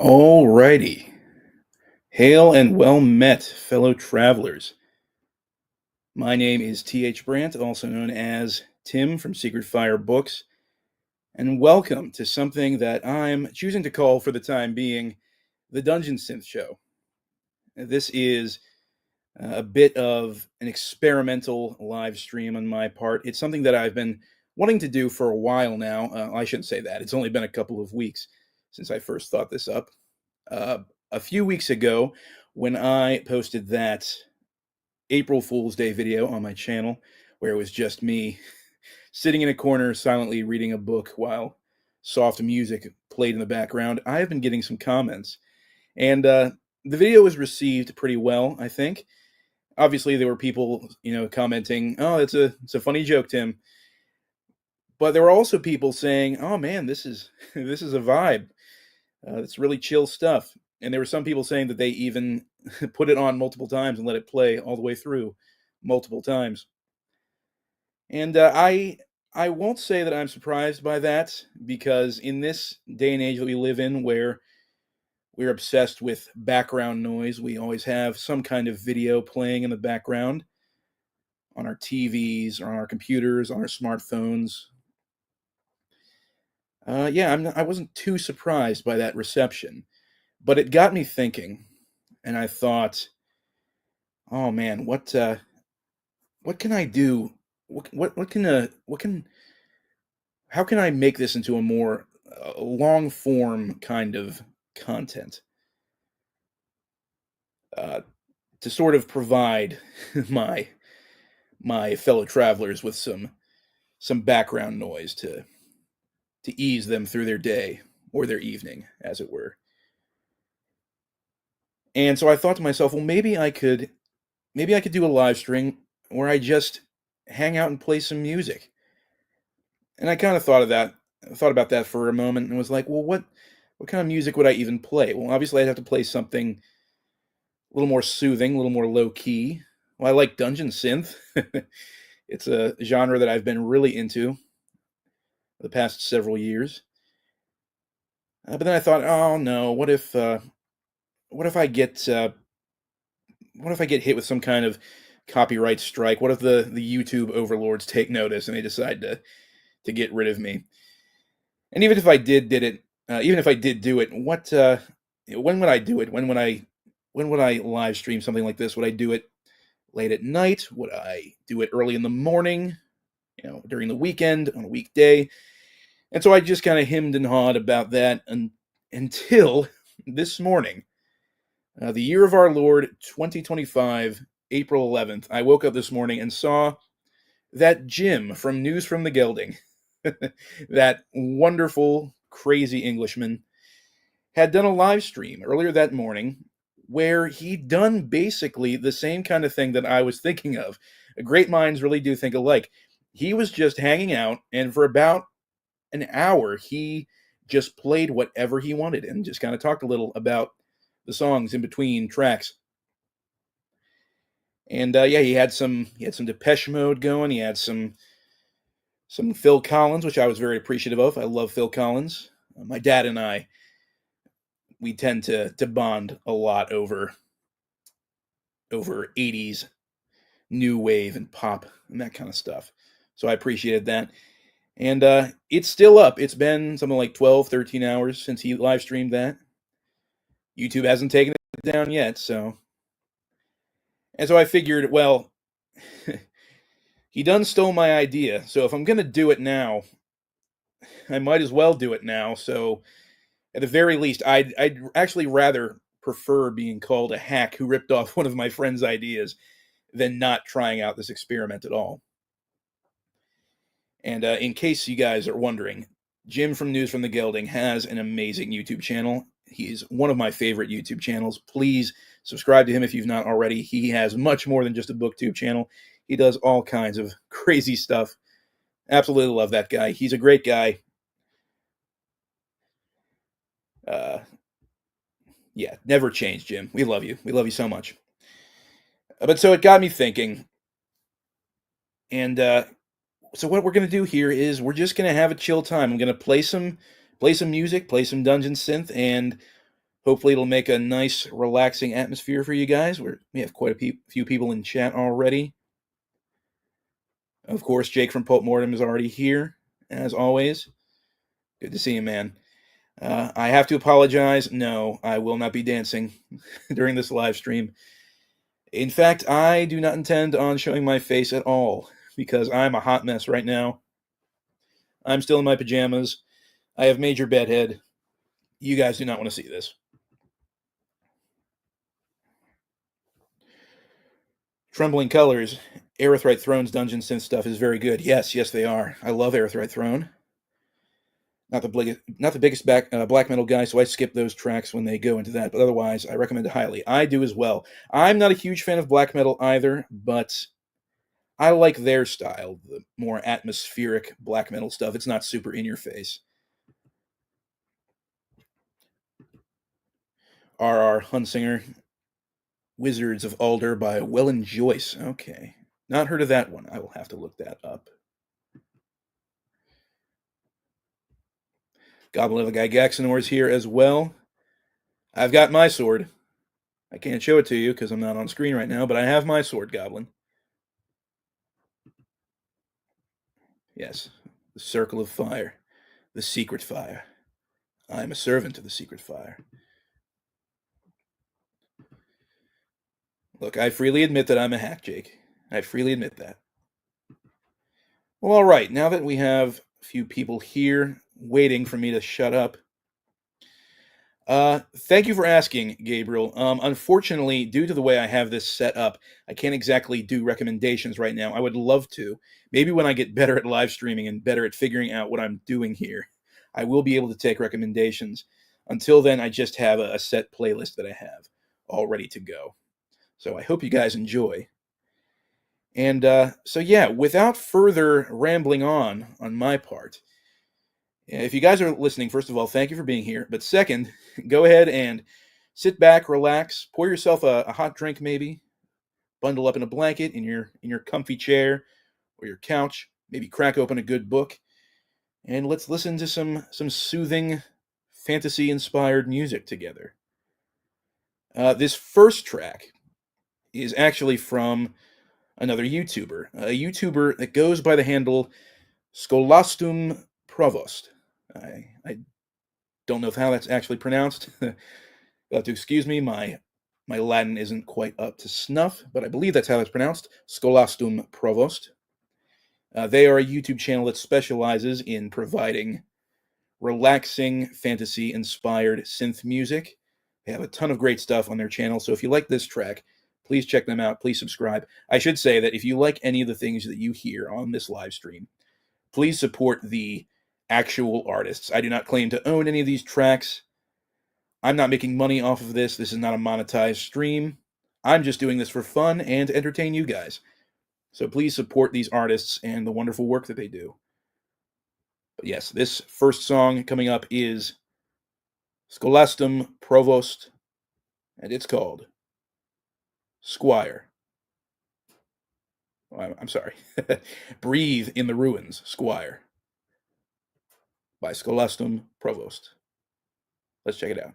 Alrighty. Hail and well met, fellow travelers. My name is T.H. Brandt, also known as Tim from Secret Fire Books, and welcome to something that I'm choosing to call for the time being the Dungeon Synth Show. This is a bit of an experimental live stream on my part. It's something that I've been wanting to do for a while now. I shouldn't say that. It's only been a couple of weeks since I first thought this up. A few weeks ago, when I posted that April Fool's Day video on my channel, where it was just me sitting in a corner silently reading a book while soft music played in the background, I have been getting some comments. And the video was received pretty well, I think. Obviously, there were people, commenting, "Oh, it's a funny joke, Tim." But there were also people saying, "Oh man, this is this is a vibe. It's really chill stuff." And there were some people saying that they even put it on multiple times and let it play all the way through multiple times. And I won't say that I'm surprised by that, because in this day and age that we live in, where we're obsessed with background noise, we always have some kind of video playing in the background on our TVs, or on our computers, on our smartphones. I wasn't too surprised by that reception, but it got me thinking, and I thought, "Oh man, what can I do? What can how can I make this into a more long form kind of content uh, to sort of provide my my fellow travelers with some background noise to ease them through their day or their evening, as it were." And so I thought to myself, well, maybe I could do a live stream where I just hang out and play some music. And I kind of thought about that for a moment and was like, well, what kind of music would I even play? Well, obviously I'd have to play something a little more soothing, a little more low key. Well, I like dungeon synth. It's a genre that I've been really into the past several years. But then I thought, oh no, what if I get what if I get hit with some kind of copyright strike? What if the YouTube overlords take notice and they decide to get rid of me? And even if I did do it, when would I do it? When would I live stream something like this? Would I do it late at night? Would I do it early in the morning? During the weekend, on a weekday? And so I just kind of hemmed and hawed about that until this morning, the year of our Lord 2025, April 11th. I woke up this morning and saw that Jim from News from the Gelding, that wonderful, crazy Englishman, had done a live stream earlier that morning where he'd done basically the same kind of thing that I was thinking of. Great minds really do think alike. He was just hanging out, and for about an hour, he just played whatever he wanted and just kind of talked a little about the songs in between tracks. And yeah, he had some Depeche Mode going. He had some Phil Collins, which I was very appreciative of. I love Phil Collins. My dad and I, we tend to bond a lot over 80s new wave and pop and that kind of stuff. So I appreciated that. And it's still up. It's been something like 12, 13 hours since he live streamed that. YouTube hasn't taken it down yet, so. And so I figured, well, he done stole my idea, so if I'm gonna do it now, I might as well do it now. So at the very least, I'd actually rather prefer being called a hack who ripped off one of my friend's ideas than not trying out this experiment at all. And in case you guys are wondering, Jim from News from the Gelding has an amazing YouTube channel. He's one of my favorite YouTube channels. Please subscribe to him if you've not already. He has much more than just a booktube channel. He does all kinds of crazy stuff. Absolutely love that guy. He's a great guy. Uh, yeah, never change, Jim. We love you. We love you so much. But so it got me thinking, and so what we're gonna do here is we're just gonna have a chill time. I'm gonna play some music, play some dungeon synth, and Hopefully, it'll make a nice, relaxing atmosphere for you guys. We have quite a few people in chat already. Of course, Jake from Pope Mortem is already here, as always. Good to see you, man. I have to apologize. No, I will not be dancing during this live stream. In fact, I do not intend on showing my face at all because I'm a hot mess right now. I'm still in my pajamas. I have major bedhead. You guys do not want to see this. Trembling Colors, Aerithrite Throne's Dungeon Synth stuff is very good. Yes, they are. I love Aerithrite Throne. Not the biggest black metal guy, so I skip those tracks when they go into that. But otherwise, I recommend it highly. I do as well. I'm not a huge fan of black metal either, but I like their style, the more atmospheric black metal stuff. It's not super in your face. R.R. Hunsinger, Wizards of Alder by Wellen Joyce. Okay. Not heard of that one. I will have to look that up. Goblin of the Gygaxanor is here as well. I've got my sword. I can't show it to you because I'm not on screen right now, but I have my sword, Goblin. Yes, the Circle of Fire, the Secret Fire. I am a servant of the Secret Fire. Look, I freely admit that I'm a hack, Jake. I freely admit that. Well, all right, now that we have a few people here waiting for me to shut up, thank you for asking, Gabriel. Unfortunately, due to the way I have this set up, I can't exactly do recommendations right now. I would love to. Maybe when I get better at live streaming and better at figuring out what I'm doing here, I will be able to take recommendations. Until then, I just have a set playlist that I have all ready to go. So I hope you guys enjoy. And so yeah, without further rambling on my part, if you guys are listening, first of all, thank you for being here. But second, go ahead and sit back, relax, pour yourself a hot drink, maybe, bundle up in a blanket in your comfy chair or your couch, maybe crack open a good book, and let's listen to some soothing, fantasy-inspired music together. This first track is actually from another YouTuber, a YouTuber that goes by the handle Scholastum Provost. I don't know how that's actually pronounced. You'll have to excuse me, my Latin isn't quite up to snuff, but I believe that's how it's pronounced, Scholastum Provost. They are a YouTube channel that specializes in providing relaxing, fantasy-inspired synth music. They have a ton of great stuff on their channel, so if you like this track, please check them out. Please subscribe. I should say that if you like any of the things that you hear on this live stream, please support the actual artists. I do not claim to own any of these tracks. I'm not making money off of this. This is not a monetized stream. I'm just doing this for fun and to entertain you guys. So please support these artists and the wonderful work that they do. But yes, this first song coming up is Scholastum Provost, and it's called Squire. Oh, I'm sorry. Breathe in the Ruins, Squire, by Scholastum Provost. Let's check it out.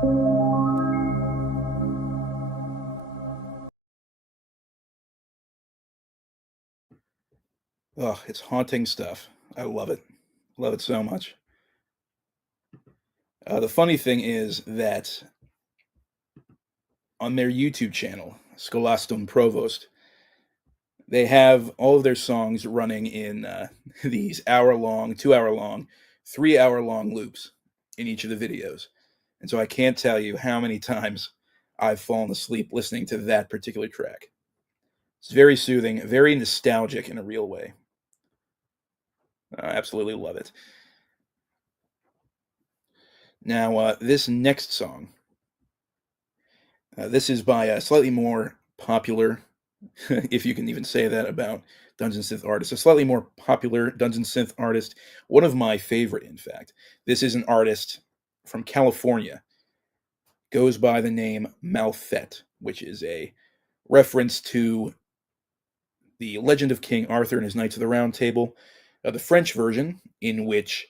Oh, it's haunting stuff. I love it. Love it so much. The funny thing is that on their YouTube channel, Scholastum Provost, they have all of their songs running in these hour long, 2 hour long, 3 hour long loops in each of the videos. And so I can't tell you how many times I've fallen asleep listening to that particular track. It's very soothing, very nostalgic in a real way. I absolutely love it. Now, this next song, this is by a slightly more popular, if you can even say that about Dungeon Synth artists, a slightly more popular Dungeon Synth artist, one of my favorite, in fact. This is an artist from California, goes by the name Malfet, which is a reference to the Legend of King Arthur and his Knights of the Round Table, the French version, in which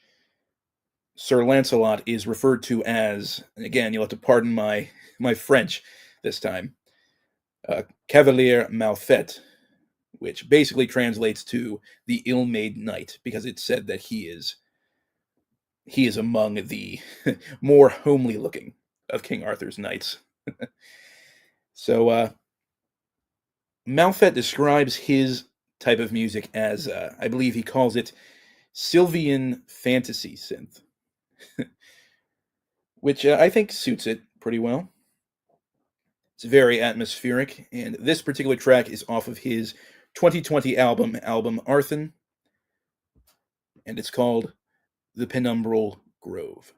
Sir Lancelot is referred to as, and again, you'll have to pardon my French this time, Cavalier Malfet, which basically translates to the ill-made knight, because it's said that he is among the more homely looking of King Arthur's knights. So Malfet describes his type of music as, I believe he calls it Sylvian fantasy synth, which I think suits it pretty well. It's very atmospheric, and this particular track is off of his 2020 album Arthen, and it's called The Penumbral Grove.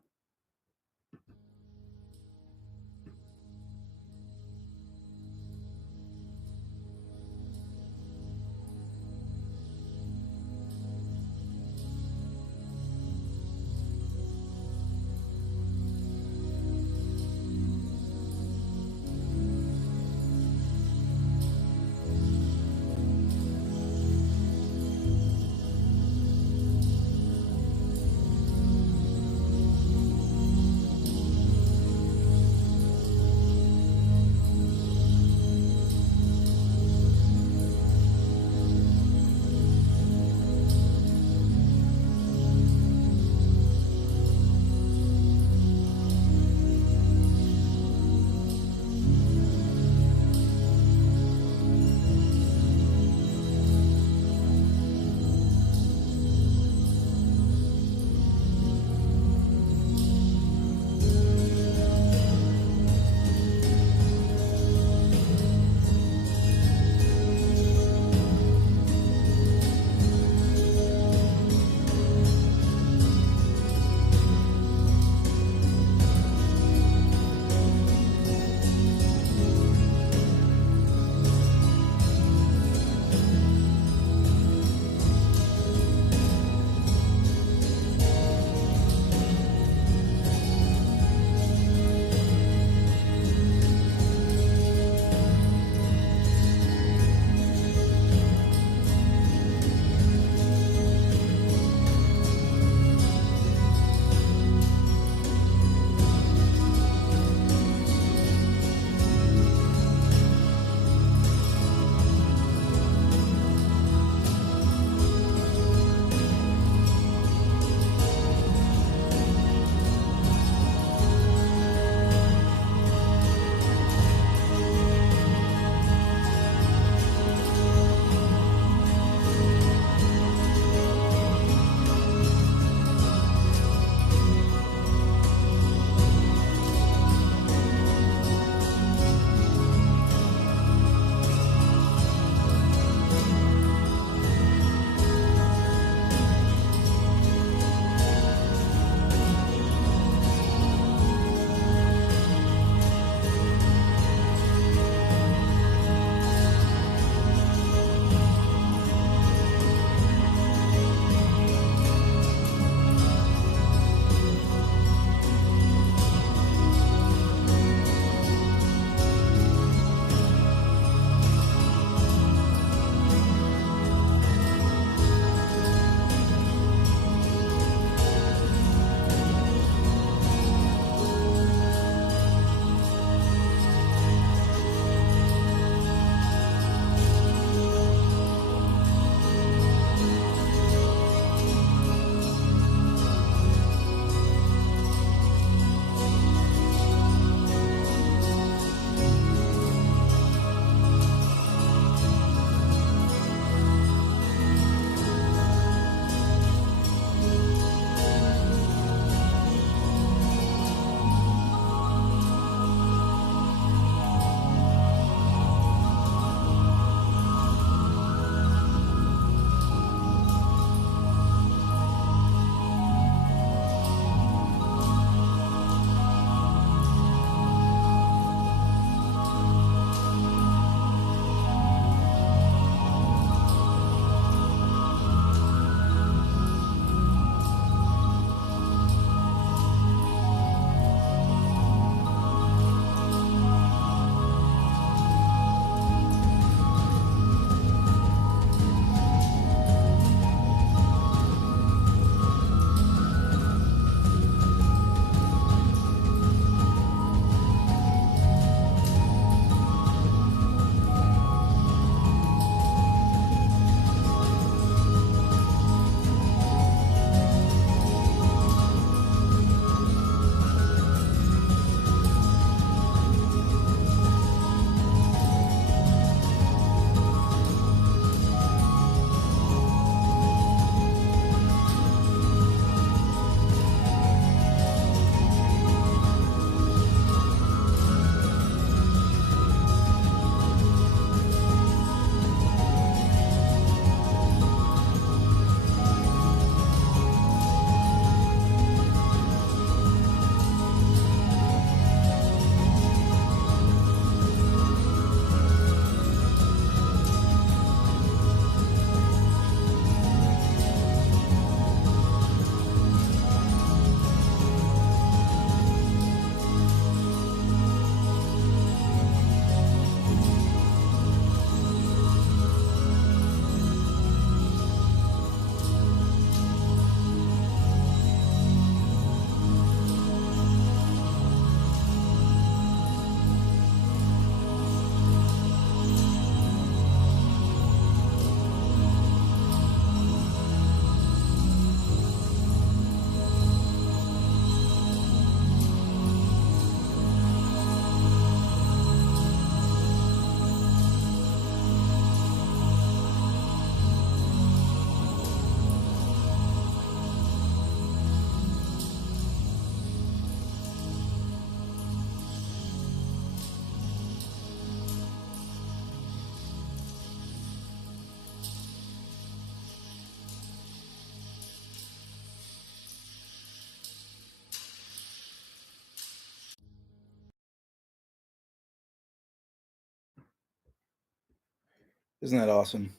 Isn't that awesome?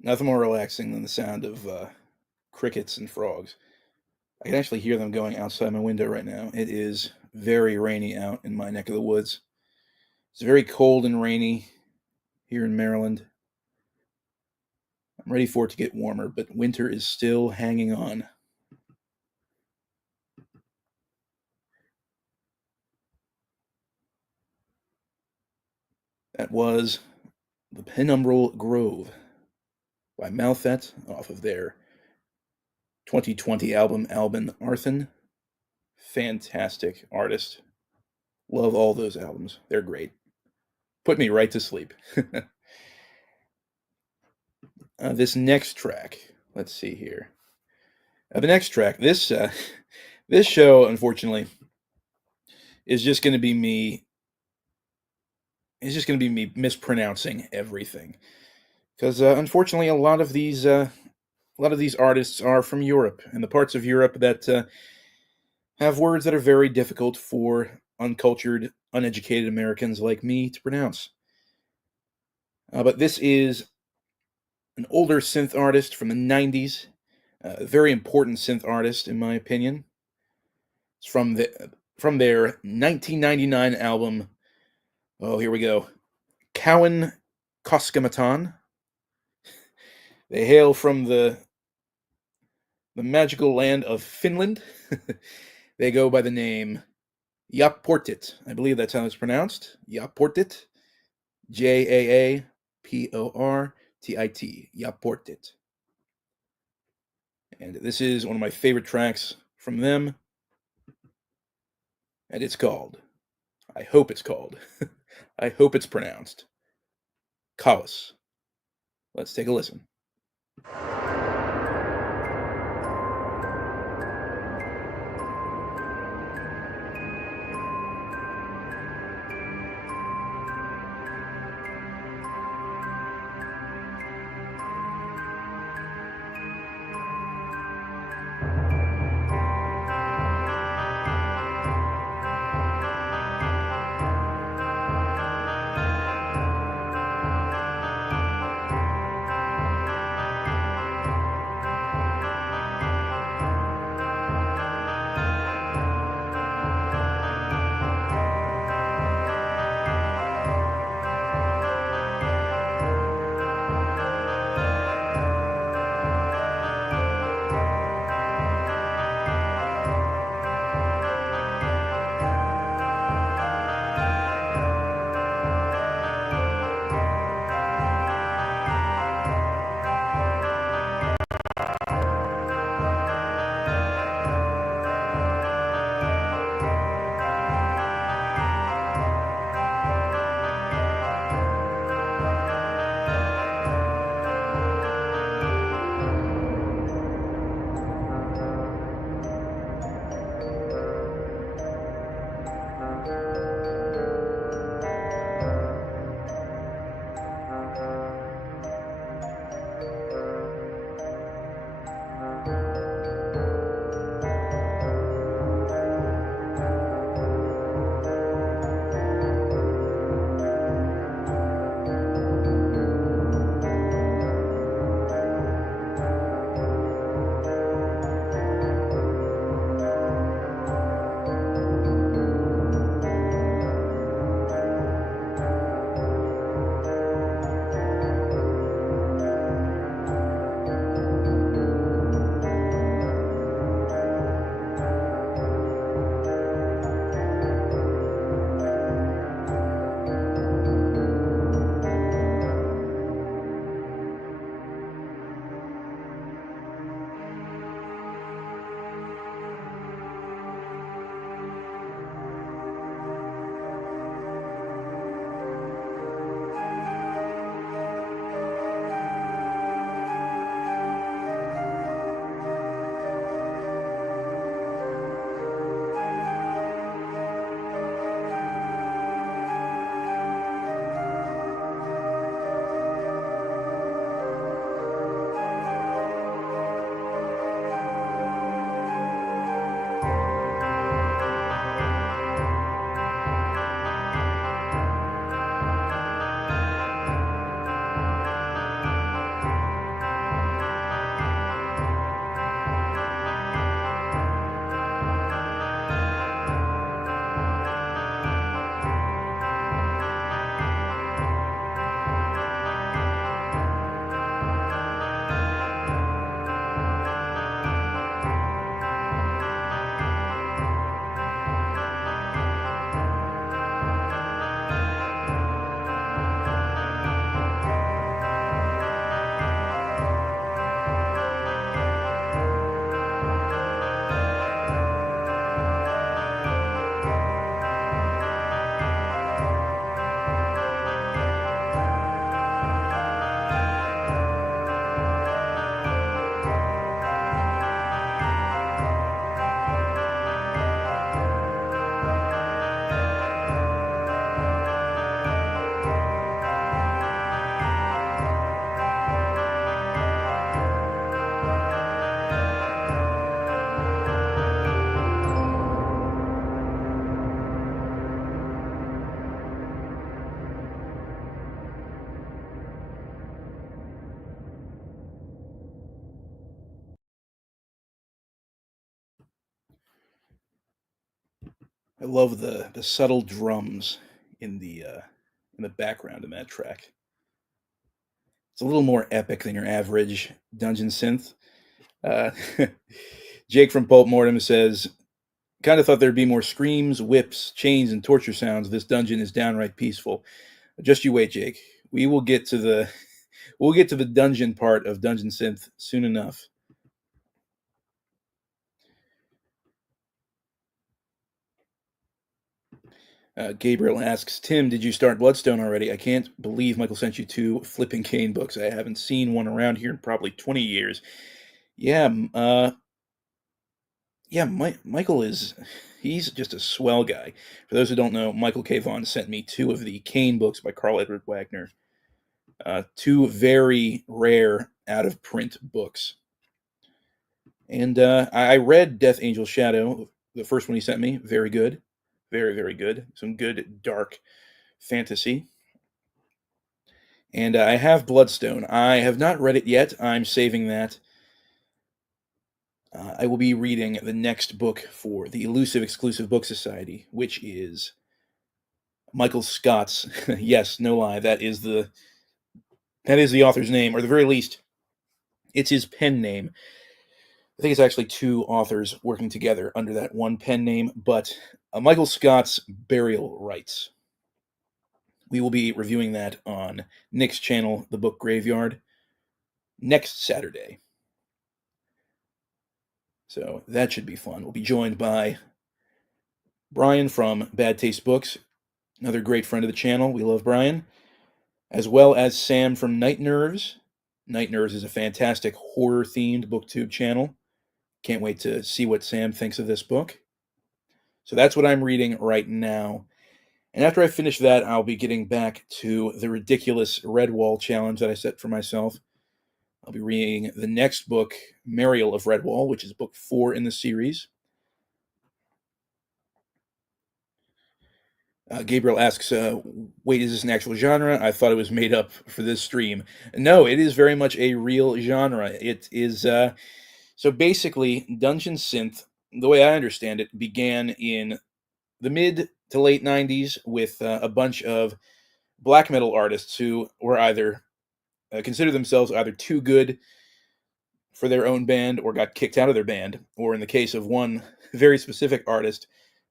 Nothing more relaxing than the sound of crickets and frogs. I can actually hear them going outside my window right now. It is very rainy out in my neck of the woods. It's very cold and rainy here in Maryland. I'm ready for it to get warmer, but winter is still hanging on. That was The Penumbral Grove by Malfet off of their 2020 album, Albin Arthen. Fantastic artist. Love all those albums. They're great. Put me right to sleep. This next track, let's see here. The next track, this this show, unfortunately, is just going to be me. It's just going to be me mispronouncing everything, because unfortunately, a lot of these artists are from Europe, and the parts of Europe that have words that are very difficult for uncultured, uneducated Americans like me to pronounce. But this is an older synth artist from the 90s, a very important synth artist, in my opinion. It's from their 1999 album. Oh, here we go. Kauan Koskematon. They hail from the magical land of Finland. They go by the name Jaaportit. I believe that's how it's pronounced. Jaaportit. Jaaportit. Jaaportit. And this is one of my favorite tracks from them. And it's called, I hope it's pronounced, Kauas. Let's take a listen. I love the subtle drums in the background in that track. It's a little more epic than your average dungeon synth. Uh, Jake from Pulp Mortem says, "Kind of thought there'd be more screams, whips, chains, and torture sounds. This dungeon is downright peaceful. Just you wait, Jake. We will get to the we'll get to the dungeon part of Dungeon Synth soon enough." Gabriel asks, "Tim, did you start Bloodstone already? I can't believe Michael sent you two Flipping Cane books. I haven't seen one around here in probably 20 years." Yeah, yeah, Michael he's just a swell guy. For those who don't know, Michael K. Vaughan sent me two of the Cane books by Carl Edward Wagner. Two very rare out of print books. And I read Death Angel Shadow, the first one he sent me. Very good. Very, very good. Some good dark fantasy. And I have Bloodstone. I have not read it yet. I'm saving that. I will be reading the next book for the Elusive Exclusive Book Society, which is Michael Scott's. Yes, no lie, that is the author's name, or at the very least, it's his pen name. I think it's actually two authors working together under that one pen name, but Michael Scott's Burial Rites. We will be reviewing that on Nick's channel, The Book Graveyard, next Saturday. So that should be fun. We'll be joined by Brian from Bad Taste Books, another great friend of the channel. We love Brian. As well as Sam from Night Nerves. Night Nerves is a fantastic horror-themed booktube channel. Can't wait to see what Sam thinks of this book. So that's what I'm reading right now. And after I finish that, I'll be getting back to the ridiculous Redwall challenge that I set for myself. I'll be reading the next book, Mariel of Redwall, which is book 4 in the series. Gabriel asks, wait, is this an actual genre? I thought it was made up for this stream. No, it is very much a real genre. It is, so basically, Dungeon Synth, the way I understand it, began in the mid to late 90s with a bunch of black metal artists who were either, consider themselves either too good for their own band or got kicked out of their band, or in the case of one very specific artist,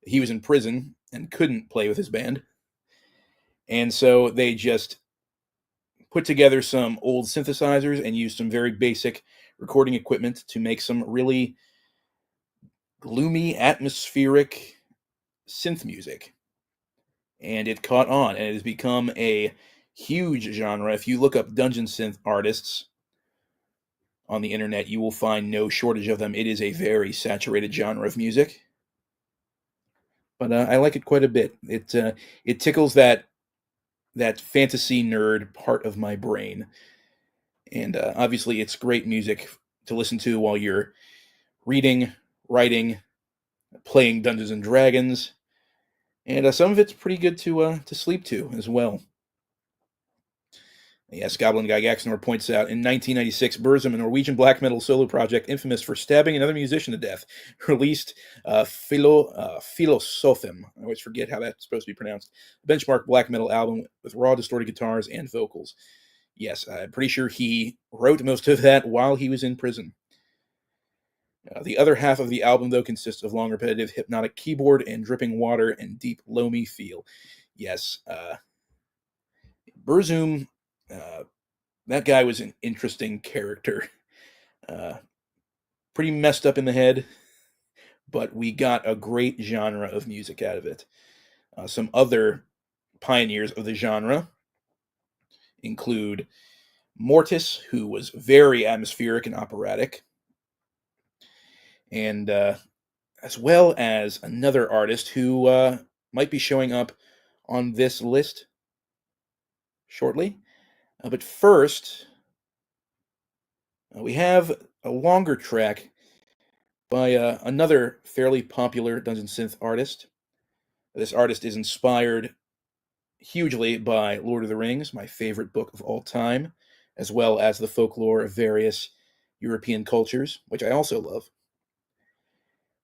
he was in prison and couldn't play with his band. And so they just put together some old synthesizers and used some very basic recording equipment to make some really gloomy, atmospheric synth music. And it caught on, and it has become a huge genre. If you look up dungeon synth artists on the internet, you will find no shortage of them. It is a very saturated genre of music. But I like it quite a bit. It tickles that fantasy nerd part of my brain. And obviously, it's great music to listen to while you're reading, writing, playing Dungeons and Dragons, and some of it's pretty good to sleep to as well. Yes, Goblin Guy Gaxnor points out, in 1996, Burzum, a Norwegian black metal solo project infamous for stabbing another musician to death, released Philosophem. I always forget how that's supposed to be pronounced. A benchmark black metal album with raw, distorted guitars and vocals. Yes, I'm pretty sure he wrote most of that while he was in prison. The other half of the album, though, consists of long, repetitive, hypnotic keyboard and dripping water and deep, loamy feel. Yes, Burzum, that guy was an interesting character. Pretty messed up in the head, but we got a great genre of music out of it. Some other pioneers of the genre include Mortis, who was very atmospheric and operatic, and as well as another artist who might be showing up on this list shortly. But first, we have a longer track by another fairly popular Dungeon Synth artist. This artist is inspired hugely by Lord of the Rings, my favorite book of all time, as well as the folklore of various European cultures, which I also love.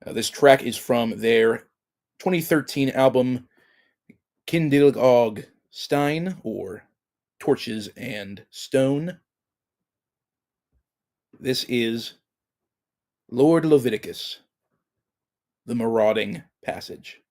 This track is from their 2013 album Kindilog Stein, or Torches and Stone. This is Lord Lovidicus, the Marauding Passage.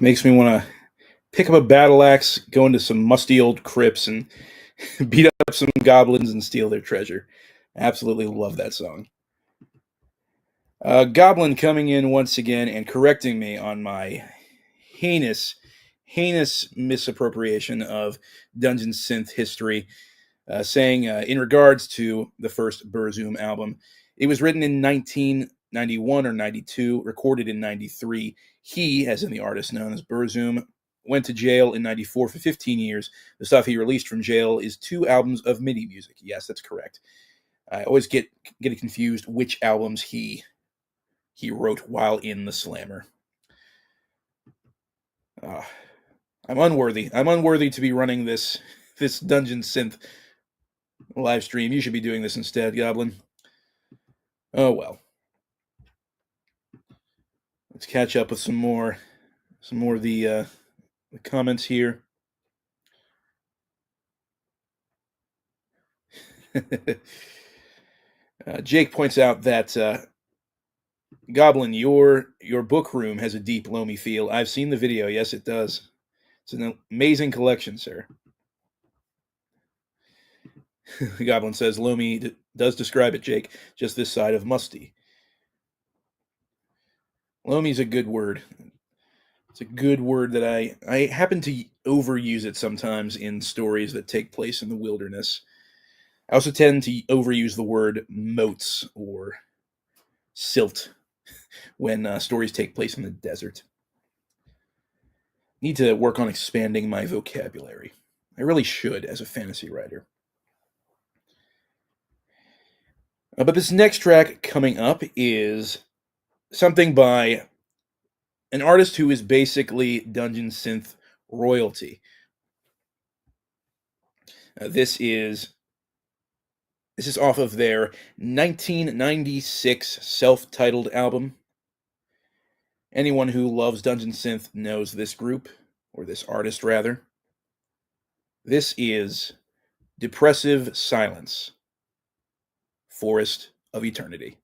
Makes me want to pick up a battle axe, go into some musty old crypts, and beat up some goblins and steal their treasure. Absolutely love that song. Goblin coming in once again and correcting me on my heinous, heinous misappropriation of Dungeon Synth history, saying in regards to the first Burzum album, it was written in 1991 or 92, recorded in 93. He, as in the artist known as Burzum, went to jail in 94 for 15 years. The stuff he released from jail is 2 albums of MIDI music. Yes, that's correct. I always get it confused which albums he wrote while in the Slammer. I'm unworthy. I'm unworthy to be running this Dungeon Synth live stream. You should be doing this instead, Goblin. Oh well. Let's catch up with some more of the comments here. Jake points out that Goblin, your book room has a deep Lomi feel. I've seen the video. Yes, it does. It's an amazing collection, sir. Goblin says Lomi does describe it, Jake. Just this side of musty. Lomi's a good word. It's a good word that I happen to overuse it sometimes in stories that take place in the wilderness. I also tend to overuse the word moats or silt when stories take place in the desert. Need to work on expanding my vocabulary. I really should as a fantasy writer. But this next track coming up is something by an artist who is basically Dungeon Synth royalty. This is off of their 1996 self-titled album. Anyone who loves Dungeon Synth knows this group, or this artist rather. This is Depressive Silence, Forest of Eternity.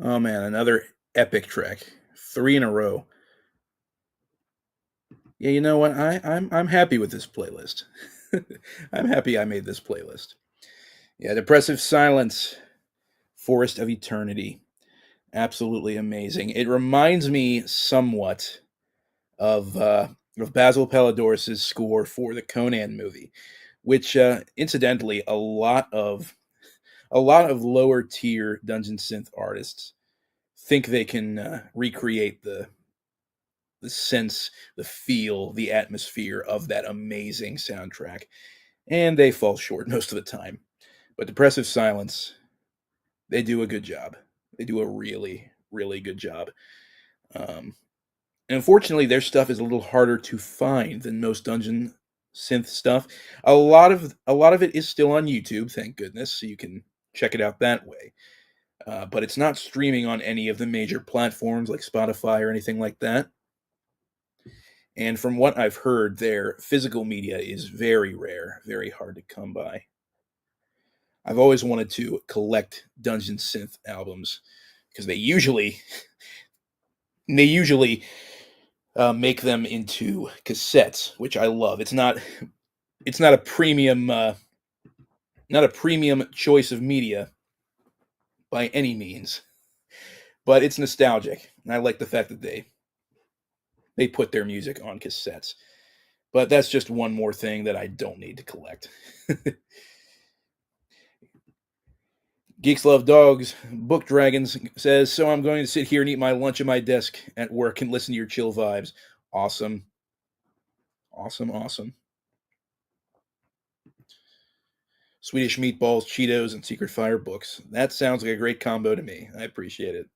Oh man, another epic track. 3 in a row. Yeah, you know what? I'm happy with this playlist. I'm happy I made this playlist. Yeah, Depressive Silence, Forest of Eternity. Absolutely amazing. It reminds me somewhat of Basil Pallador's score for the Conan movie, which incidentally a lot of lower tier dungeon synth artists think they can recreate the sense, the feel, the atmosphere of that amazing soundtrack, and they fall short most of the time. But Depressive Silence, they do a good job. They do a really, really good job. Um, and unfortunately, their stuff is a little harder to find than most dungeon synth stuff. A lot of it is still on YouTube, thank goodness, so you can check it out that way. But it's not streaming on any of the major platforms like Spotify or anything like that. And from what I've heard, their physical media is very rare, very hard to come by. I've always wanted to collect Dungeon Synth albums because they usually make them into cassettes, which I love. It's not a premium not a premium choice of media by any means, but it's nostalgic, and I like the fact that they put their music on cassettes. But that's just one more thing that I don't need to collect. Geeks Love Dogs, Book Dragons says, so I'm going to sit here and eat my lunch at my desk at work and listen to your chill vibes. Awesome. Awesome, awesome. Swedish meatballs, Cheetos, and Secret Fire books. That sounds like a great combo to me. I appreciate it.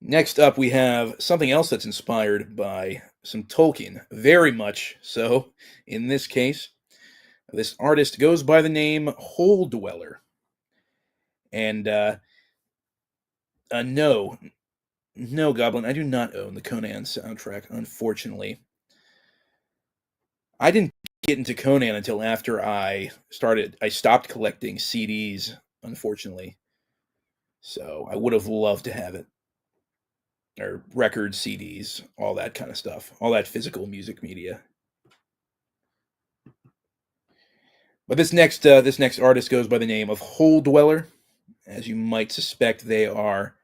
Next up, we have something else that's inspired by some Tolkien. Very much so, in this case. This artist goes by the name Hole Dweller. And no, Goblin, I do not own the Conan soundtrack, unfortunately. I didn't get into Conan until after I stopped collecting CDs, unfortunately. So I would have loved to have it. Or records, CDs, all that kind of stuff. All that physical music media. But this next artist goes by the name of Hole Dweller. As you might suspect, they are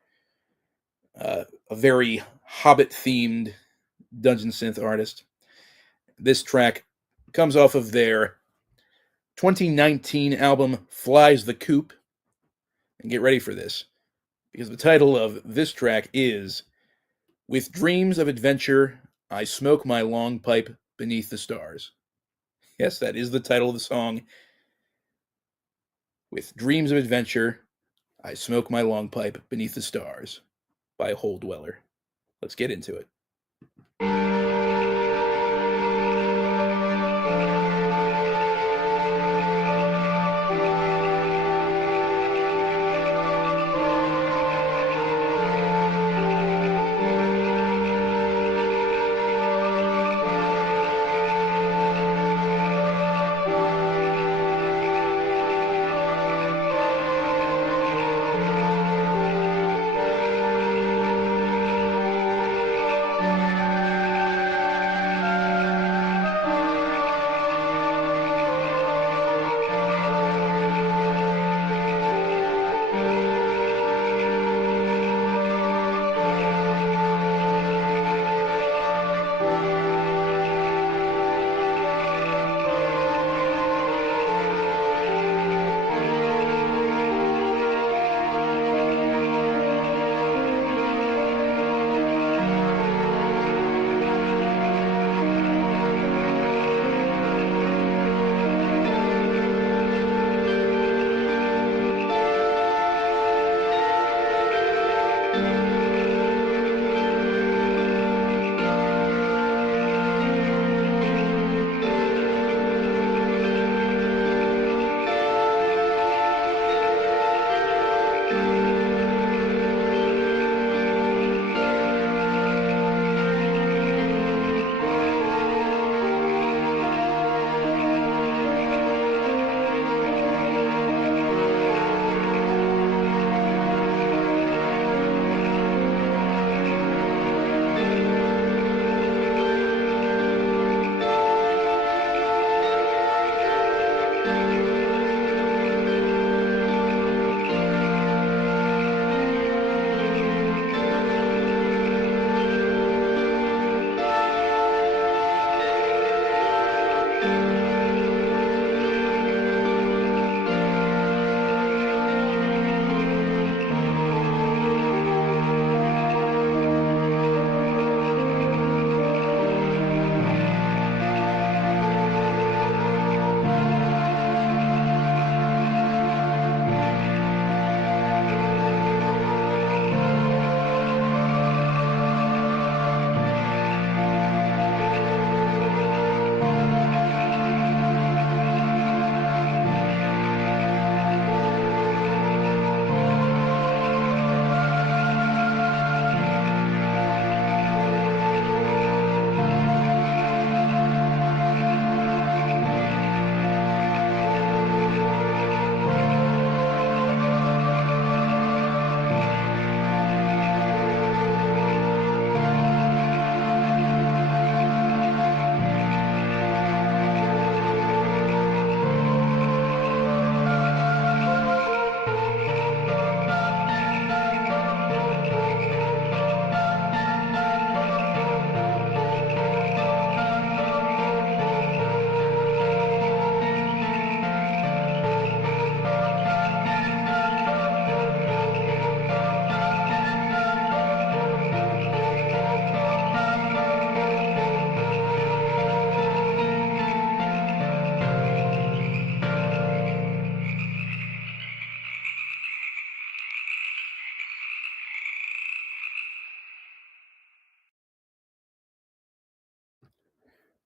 a very Hobbit-themed dungeon synth artist. This track comes off of their 2019 album Flies the Coop. And get ready for this, because the title of this track is With Dreams of Adventure, I Smoke My Long Pipe Beneath the Stars. Yes, that is the title of the song. With Dreams of Adventure, I Smoke My Long Pipe Beneath the Stars by Hole Dweller. Let's get into it.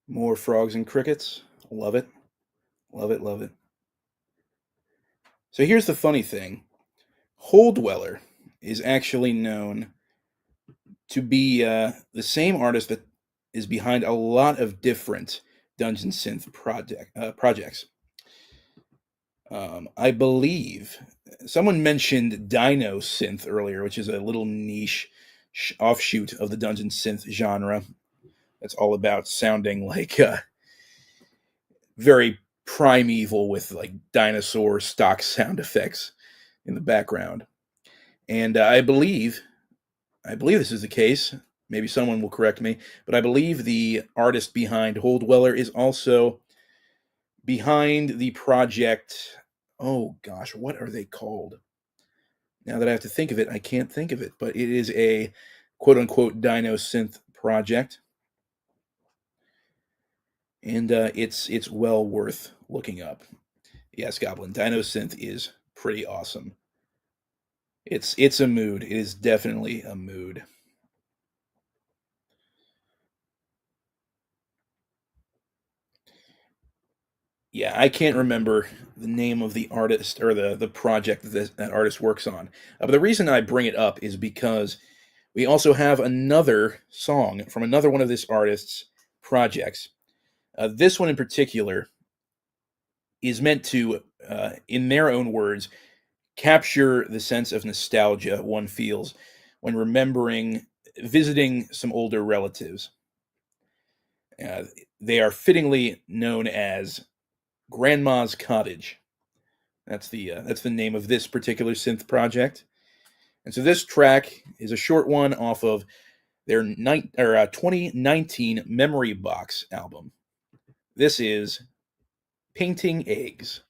More frogs and crickets. Love it. Love it. Love it. So here's the funny thing. Hole Dweller is actually known to be the same artist that is behind a lot of different Dungeon Synth projects. I believe someone mentioned Dino Synth earlier, which is a little niche offshoot of the Dungeon Synth genre. That's all about sounding like very primeval with like dinosaur stock sound effects in the background. And I believe this is the case. Maybe someone will correct me, but I believe the artist behind Hole Dweller is also behind the project. Oh gosh, what are they called? Now that I have to think of it, I can't think of it, but it is a quote unquote Dino Synth project, and it's well worth looking up. Yes, Goblin Dino Synth is pretty awesome. It's a mood. It is definitely a mood. Yeah, I can't remember the name of the artist or the project that artist works on. But the reason I bring it up is because we also have another song from another one of this artist's projects. This one in particular is meant to, in their own words, capture the sense of nostalgia one feels when remembering visiting some older relatives. Uh, they are fittingly known as Grandma's Cottage. That's the name of this particular synth project. And so this track is a short one off of their 2019 Memory Box album. This is Painting Eggs.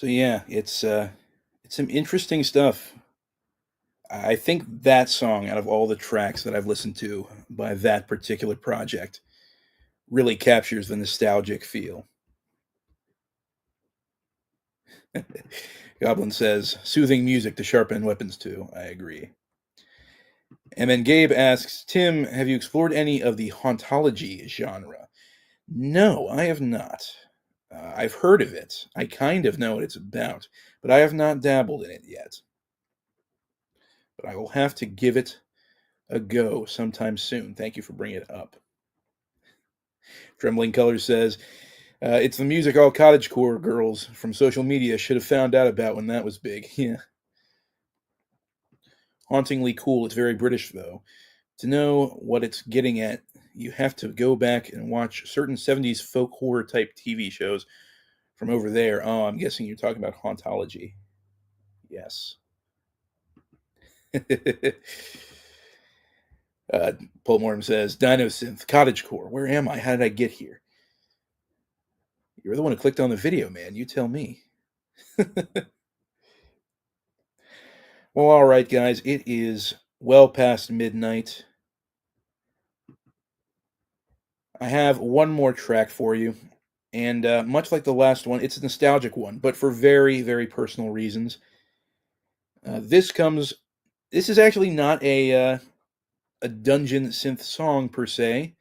So yeah, it's some interesting stuff. I think that song, out of all the tracks that I've listened to by that particular project, really captures the nostalgic feel. Goblin says, soothing music to sharpen weapons too. I agree. And then Gabe asks, Tim, have you explored any of the hauntology genre? No, I have not. I've heard of it. I kind of know what it's about, but I have not dabbled in it yet. But I will have to give it a go sometime soon. Thank you for bringing it up. Trembling Colors says, it's the music all cottagecore girls from social media should have found out about when that was big. Yeah. Hauntingly cool. It's very British, though. To know what it's getting at, you have to go back and watch certain 70s folk horror type TV shows from over there. Oh, I'm guessing you're talking about hauntology. Yes. Paul Morton says, Dinosynth, Cottagecore. Where am I? How did I get here? You're the one who clicked on the video, man. You tell me. Well, all right, guys. It is well past midnight. I have one more track for you. And much like the last one, it's a nostalgic one, but for very, very personal reasons. This comes. This is actually not a dungeon synth song per se.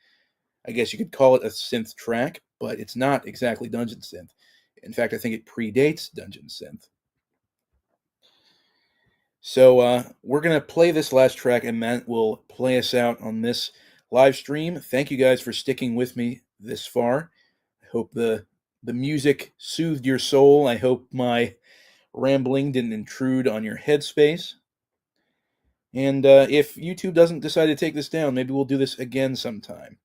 I guess you could call it a synth track, but it's not exactly dungeon synth. In fact, I think it predates dungeon synth. So we're gonna play this last track, and Matt will play us out on this live stream. Thank you guys for sticking with me this far. I hope the music soothed your soul. I hope my rambling didn't intrude on your headspace. And if YouTube doesn't decide to take this down, maybe we'll do this again sometime.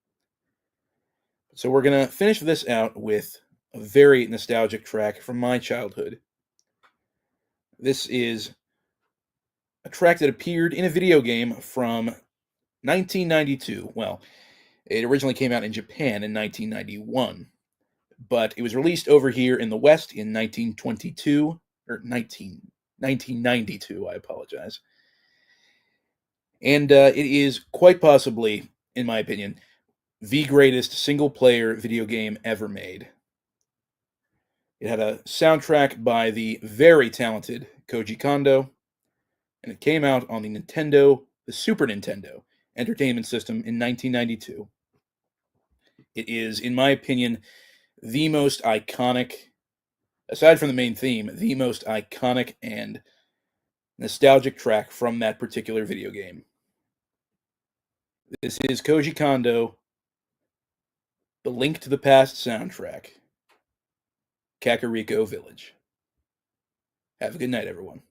So we're going to finish this out with a very nostalgic track from my childhood. This is a track that appeared in a video game from 1992. Well, it originally came out in Japan in 1991, but it was released over here in the West in 1922, or 1992, I apologize. And it is quite possibly, in my opinion, the greatest single-player video game ever made. It had a soundtrack by the very talented Koji Kondo, and it came out on the Super Nintendo Entertainment System in 1992. It is, in my opinion, the most iconic, aside from the main theme, the most iconic and nostalgic track from that particular video game. This is Koji Kondo, the Link to the Past soundtrack, Kakariko Village. Have a good night, everyone.